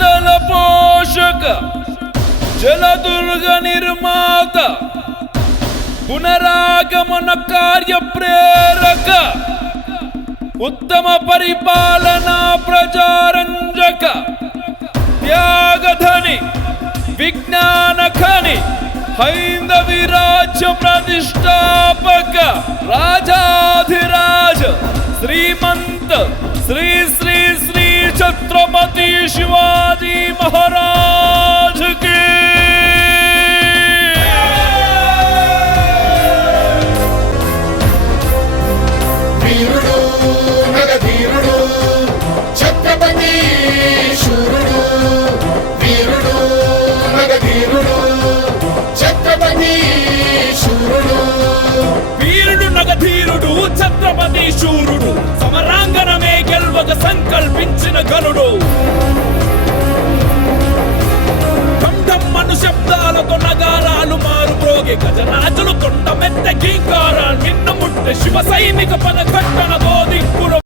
జల పోషక జలదుర్గ నిర్మాత పునరాగమన కార్య ప్రేరక ఉత్తమ పరిపాలనా ప్రజారంజక త్యాగధని విజ్ఞాన ఖని హైందవి రాజ్య ప్రతిష్టాపక రాజాధిరాజ శ్రీమంత శ్రీ శ్రీ శ్రీ ఛత్రపతి శివాజీ మహారాజ్ కి వీరుడు నగధీరుడు ఛత్రపతి శూరుడు వీరుడు నగధీరుడు ఛత్రపతి శూరుడు వీరుడు నగధీరుడు ఛత్రపతి శూరుడు సమరాంగణమే గెల్వక సంకల్పించిన గనుడు మను శబ్దాలతో నగారాలు మారు ప్రోగే గజరాజులు కొండ మెత్త గీకారాలు నిన్న ముట్ట శివ సైనిక పద కట్టణ గోదిక్కుడు